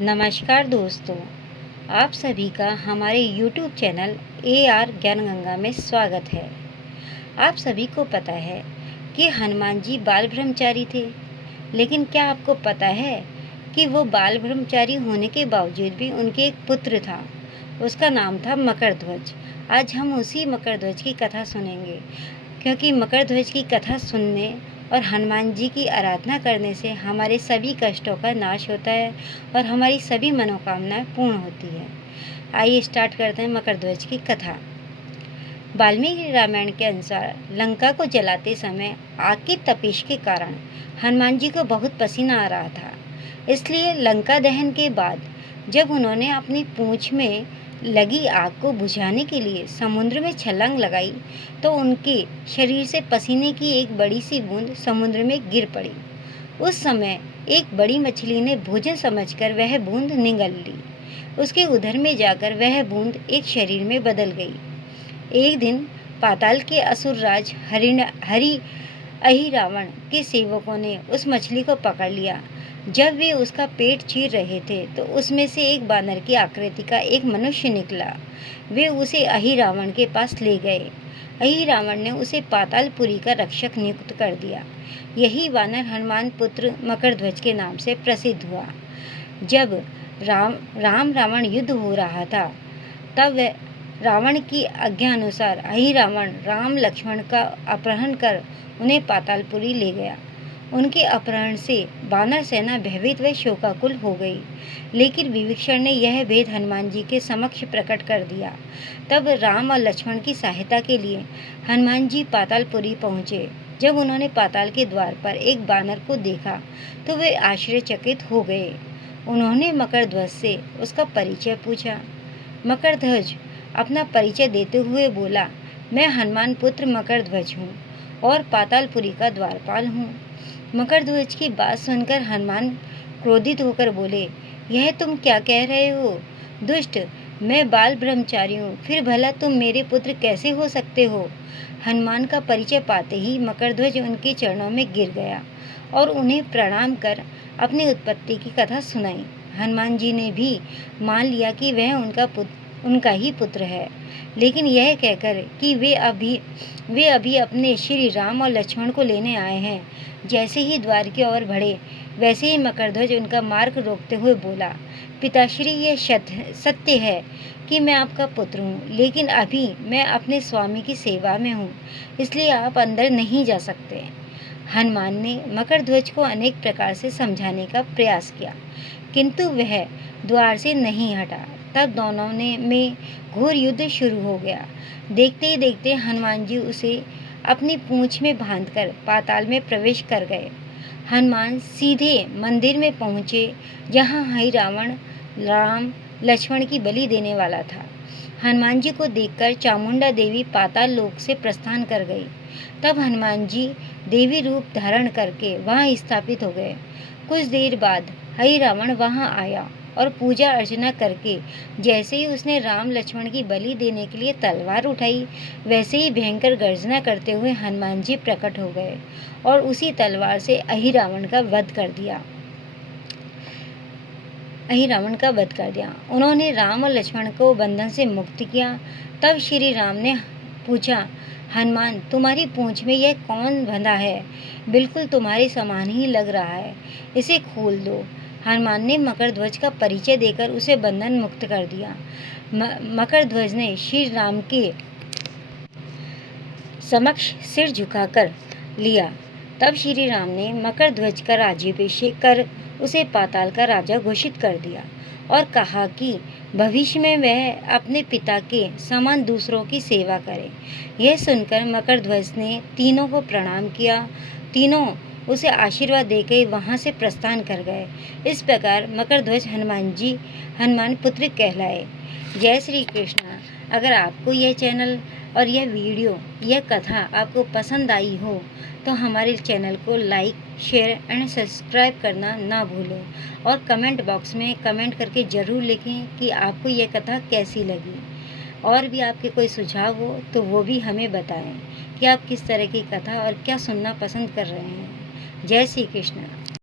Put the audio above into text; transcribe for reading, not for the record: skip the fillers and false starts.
नमस्कार दोस्तों, आप सभी का हमारे YouTube चैनल AR ज्ञान गंगा में स्वागत है। आप सभी को पता है कि हनुमान जी बाल ब्रह्मचारी थे, लेकिन क्या आपको पता है कि वो बाल ब्रह्मचारी होने के बावजूद भी उनके एक पुत्र था। उसका नाम था मकरध्वज। आज हम उसी मकरध्वज की कथा सुनेंगे, क्योंकि मकरध्वज की कथा सुनने और हनुमान जी की आराधना करने से हमारे सभी कष्टों का नाश होता है और हमारी सभी मनोकामनाएं पूर्ण होती है। आइए स्टार्ट करते हैं मकरध्वज की कथा। वाल्मीकि रामायण के अनुसार लंका को जलाते समय आग की तपिश के कारण हनुमान जी को बहुत पसीना आ रहा था। इसलिए लंका दहन के बाद जब उन्होंने अपनी पूंछ में लगी आग को बुझाने के लिए समुद्र में छलांग लगाई तो उनके शरीर से पसीने की एक बड़ी सी बूंद समुद्र में गिर पड़ी। उस समय एक बड़ी मछली ने भोजन समझकर वह बूंद निगल ली। उसके उदर में जाकर वह बूंद एक शरीर में बदल गई। एक दिन पाताल के असुर राज हरि अहिरावण के सेवकों ने उस मछली को पकड़ लिया। जब वे उसका पेट चीर रहे थे तो उसमें से एक बानर की आकृति का एक मनुष्य निकला। वे उसे अहिरावण के पास ले गए। अहिरावण ने उसे पातालपुरी का रक्षक नियुक्त कर दिया। यही वानर हनुमान पुत्र मकरध्वज के नाम से प्रसिद्ध हुआ। जब राम रावण युद्ध हो रहा था तब रावण की आज्ञा अनुसार अहिरावण राम लक्ष्मण का अपहरण कर उन्हें पातालपुरी ले गया। उनके अपहरण से वानर सेना भयभीत व शोकाकुल हो गई, लेकिन विभीषण ने यह भेद हनुमान जी के समक्ष प्रकट कर दिया। तब राम और लक्ष्मण की सहायता के लिए हनुमान जी पातालपुरी पहुँचे। जब उन्होंने पाताल के द्वार पर एक बानर को देखा तो वे आश्चर्यचकित हो गए। उन्होंने मकरध्वज से उसका परिचय पूछा। मकरध्वज अपना परिचय देते हुए बोला, मैं हनुमान पुत्र मकरध्वज हूँ और पातालपुरी का द्वारपाल हूँ। मकरध्वज की बात सुनकर हनुमान क्रोधित होकर बोले, यह तुम क्या कह रहे हो? दुष्ट, मैं बाल ब्रह्मचारी हूँ, फिर भला तुम मेरे पुत्र कैसे हो सकते हो? हनुमान का परिचय पाते ही मकरध्वज उनके चरणों में गिर गया और उन्हें प्रणाम कर अपनी उत्पत्ति की कथा सुनाई। हनुमान जी ने भी मान लिया कि वह उनका ही पुत्र है, लेकिन यह कहकर कि वे अभी अपने श्री राम और लक्ष्मण को लेने आए हैं। जैसे ही द्वार की ओर बढ़े वैसे ही मकरध्वज उनका मार्ग रोकते हुए बोला, पिताश्री, यह सत्य है कि मैं आपका पुत्र हूँ, लेकिन अभी मैं अपने स्वामी की सेवा में हूँ, इसलिए आप अंदर नहीं जा सकते। हनुमान ने मकरध्वज को अनेक प्रकार से समझाने का प्रयास किया, किंतु वह द्वार से नहीं हटा। तब दोनों में घोर युद्ध शुरू हो गया। देखते ही देखते हनुमान जी उसे अपनी पूंछ में बांधकर पाताल में प्रवेश कर गए। हनुमान सीधे मंदिर में पहुँचे जहाँ अहिरावण राम लक्ष्मण की बलि देने वाला था। हनुमान जी को देखकर चामुंडा देवी पाताल लोक से प्रस्थान कर गई। तब हनुमान जी देवी रूप धारण करके वहाँ स्थापित हो गए। कुछ देर बाद अहिरावण वहाँ आया और पूजा अर्चना करके जैसे ही उसने राम लक्ष्मण की बलि देने के लिए तलवार उठाई, वैसे ही भयंकर गर्जना करते हुए हनुमान जी प्रकट हो गए और उसी तलवार से अहिरावण का वध कर दिया। उन्होंने राम और लक्ष्मण को बंधन से मुक्त किया। तब श्री राम ने पूछा, हनुमान, तुम्हारी पूंछ में यह कौन बंधा है? बिल्कुल तुम्हारे समान ही लग रहा है, इसे खोल दो। हनुमान ने मकरध्वज का परिचय देकर उसे बंधन मुक्त कर दिया। मकरध्वज ने श्री राम के समक्ष सिर झुकाकर लिया। तब श्री राम ने मकरध्वज का राज्याभिषेक कर उसे पाताल का राजा घोषित कर दिया और कहा कि भविष्य में वह अपने पिता के समान दूसरों की सेवा करे। यह सुनकर मकरध्वज ने तीनों को प्रणाम किया। तीनों उसे आशीर्वाद देकर वहां से प्रस्थान कर गए। इस प्रकार मकरध्वज हनुमान पुत्र कहलाए। जय श्री कृष्ण। अगर आपको यह चैनल और यह वीडियो, यह कथा आपको पसंद आई हो तो हमारे चैनल को लाइक, शेयर एंड सब्सक्राइब करना ना भूलें और कमेंट बॉक्स में कमेंट करके ज़रूर लिखें कि आपको यह कथा कैसी लगी। और भी आपके कोई सुझाव हो तो वो भी हमें बताएं कि आप किस तरह की कथा और क्या सुनना पसंद कर रहे हैं। जय श्री कृष्ण।